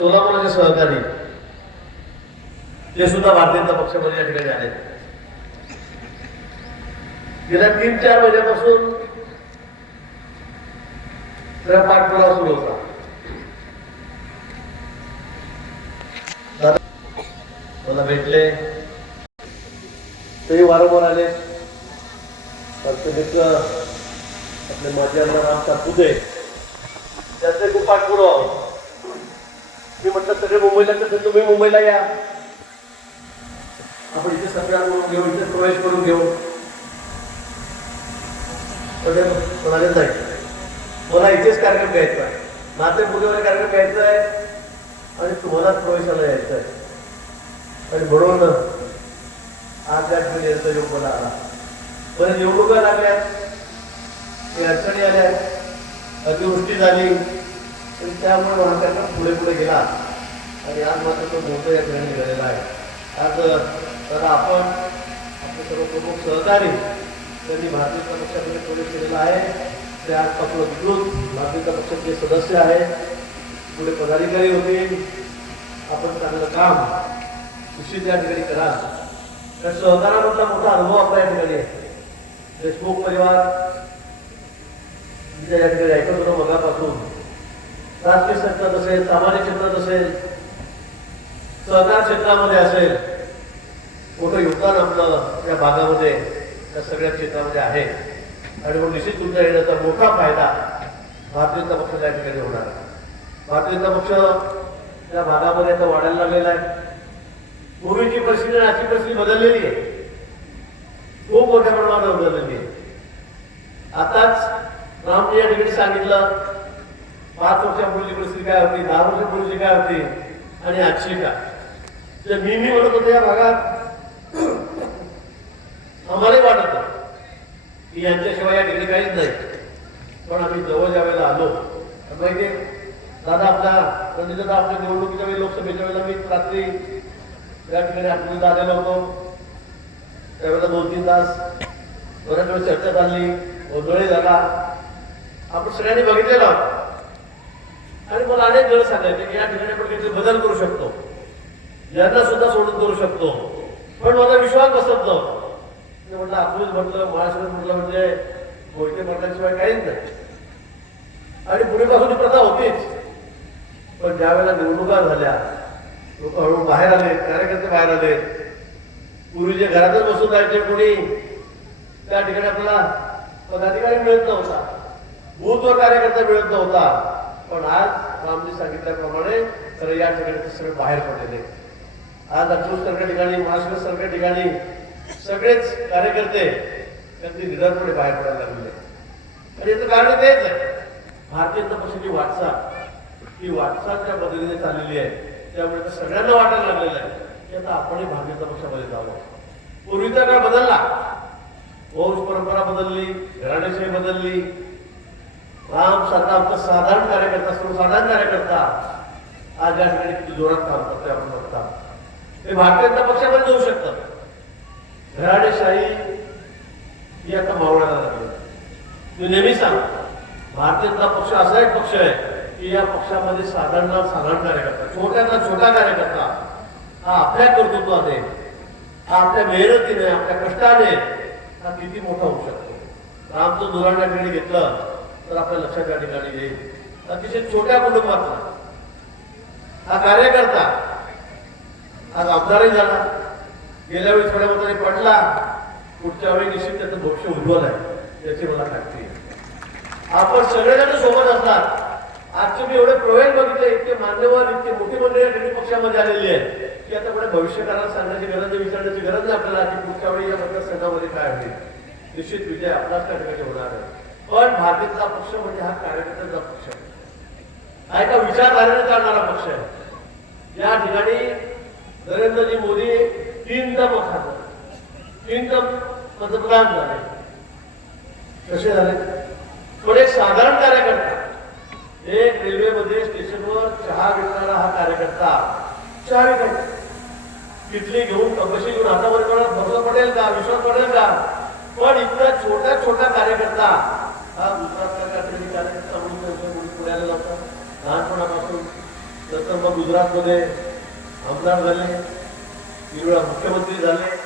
सोलापूरचे सहकारी ते सुद्धा भारतीय जनता पक्षामध्ये या ठिकाणी आले. गेल्या 3-4 महिन्यापासून त्याला पाठपुरावा सुरू होता. मला भेटले, तेही वारंवार आले. आपले माजी आमदार राम सातपुते त्याचे खूप पाठपुरावा. मी म्हटलं सगळे मुंबईला तर तुम्ही मुंबईला या, आपण इथे सगळ्या करून घेऊ, इथे प्रवेश करून घेऊ. म्हणाले नाही, मला इथेच कार्यक्रम घ्यायचा आहे, माते पुढे कार्यक्रम घ्यायचा आहे आणि तुम्हालाच प्रवेशाला यायचं आहे. आणि म्हणून आज या ठिकाणी याचा योग मला आला. बरं निवडणुका लागल्या, अडचणी आल्या, अतिवृष्टी झाली आणि त्यामुळे महाराष्ट्राचा पुढे पुढे गेला आणि आज मात्र तो मोठं या ठिकाणी झालेला आहे. आज तर आपण आपले सर्व प्रमुख सहकारी त्यांनी भारतीय जनता पक्षामध्ये प्रवेश केलेला आहे. ते आजपासून अधिकृत भारतीय जनता पक्षाचे सदस्य आहेत, पुढे पदाधिकारी होतील. आपण चांगलं काम निश्चित या ठिकाणी कराल. तर सहकारामधला मोठा अनुभव आपल्या या ठिकाणी आहे. देशमुख परिवार या ठिकाणी ऐकत होतो मगापासून, राजकीय क्षेत्रात असेल, सामाजिक क्षेत्रात असेल, सहकार क्षेत्रामध्ये असेल, मोठं योगदान आपलं या भागामध्ये त्या सगळ्या क्षेत्रामध्ये आहे. आणि म्हणून निश्चित तुमच्या येण्याचा मोठा फायदा भारतीय जनता पक्षाच्या या ठिकाणी होणार आहे. भारतीय जनता पक्ष या भागामध्ये आता वाढायला लागलेला आहे. पूर्वीची परिस्थिती आणि आजची परिस्थिती बदललेली आहे, खूप मोठ्या प्रमाणात बदललेली आहे. आताच रामजी या ठिकाणी सांगितलं 5 वर्षापूर्वीची परिस्थिती काय होती, 10 वर्षापूर्वीची काय होती आणि आजची काय. जे मी म्हणत होतो या भागात आम्हालाही वाटत की यांच्याशिवाय या ठिकाणी काहीच नाही. पण आम्ही जवळ ज्या वेळेला आलो माहिती दादा आपल्या निवडणुकीच्या वेळी लोकसभेच्या वेळेला मी रात्री या ठिकाणी आठवणीत आलेलो होतो. त्यावेळेला 2-3 तास बऱ्याच वेळ चर्चा चालली, गोंधळही झाला. आपण सगळ्यांनी बघितलेला होता आणि मला अनेक जण सांगायचे की या ठिकाणी आपण काहीतरी बदल करू शकतो, यांना सुद्धा सोडून करू शकतो. पण माझा विश्वास बसत नव्हता. म्हटलं अकलूज म्हटलं, महाराष्ट्र म्हटलं म्हणजे गोष्टी म्हटल्याशिवाय काहीच नाही. आणि पूर्वीपासून प्रथा होतीच. पण ज्या वेळेला निवडणुका झाल्या, लोक हळूहळू बाहेर आले, कार्यकर्ते बाहेर आले. पूर्वी जे घरातच बसून जायचे कोणी, त्या ठिकाणी आपल्याला पदाधिकारी मिळत नव्हता, बूथवर कार्यकर्ता मिळत नव्हता. पण आज रामजी सांगितल्याप्रमाणे तर या ठिकाणी ते सगळे बाहेर पडलेले. आज अकलूज सारख्या ठिकाणी, महाराष्ट्र सारख्या ठिकाणी सगळेच कार्यकर्ते त्यांनी निडरपणे बाहेर पडायला लागले. आणि याचं कारण तेच आहे, भारतीय जनता पक्षाची वाटचाल त्या पद्धतीने चाललेली आहे. त्यामुळे तर सगळ्यांना वाटायला लागलेलं आहे की आता आपणही भारतीय जनता पक्षामध्ये जावं. पूर्वीचा काळ बदलला, वंश परंपरा बदलली, घराणेशाही बदलली. राम सारखा आमचा साधारण कार्यकर्ता, सर्वसाधारण कार्यकर्ता आज या ठिकाणी किती जोरात काम करतोय आपण बघता. ते भारतीय जनता पक्षामध्ये जाऊ शकतात. घराणेशाही ही आता मावळायला लागली. मी नेहमी सांग, भारतीय जनता पक्ष असा एक पक्ष आहे की या पक्षामध्ये साधारण कार्यकर्ता, छोट्यातला छोटा कार्यकर्ता हा आपल्या कर्तृत्वाने, हा आपल्या मेहनतीने, आपल्या कष्टाने हा किती मोठा होऊ शकतो. रामचं उदाहरण या ठिकाणी घेतलं तर आपल्या लक्षात या ठिकाणी येईल. अतिशय छोट्या कुटुंबातला हा कार्यकर्ता आज आमदारही झाला. गेल्या वेळी थोड्या मताने पडला, पुढच्या वेळी निश्चित त्याचं भविष्य उज्ज्वल आहे याची मला खात्री आहे. आपण सगळेजण सोबत असणार. आजचे मी एवढे प्रवेश बघितले, इतके मान्यवर, इतके मोठी मंडळी या ठिकाणी पक्षामध्ये आलेली आहे की आता पुढे भविष्यकाराला सांगण्याची गरज नाही, विचारण्याची गरज नाही आपल्याला की पुढच्या वेळी या मतदारसंघामध्ये काय होईल. निश्चित विजय आपलाच त्या ठिकाणी होणार आहे. पण भारतीय जनता पक्ष म्हणजे हा कार्यकर्त्यांचा पक्ष आहे, हा एका विचारधारेने चालणारा पक्ष आहे. या ठिकाणी नरेंद्रजी मोदी 3 टर्म खातात, 3 टर्म पंतप्रधान झाले. कसे झाले? पण एक साधारण कार्यकर्ता, एक रेल्वेमध्ये स्टेशनवर चहा विकणारा हा कार्यकर्ता चहा विकायचा, तिथली घेऊन कपशी घेऊन हातावर भरोसा पडेल का, विश्वास पडेल का? पण इतका छोटा कार्यकर्ता हा गुजरातचा कार्यकर्ता म्हणून पुण्याला जातात लहानपणापासून. नंतर मग गुजरातमध्ये आमदार झाले, 3 वेळा मुख्यमंत्री झाले.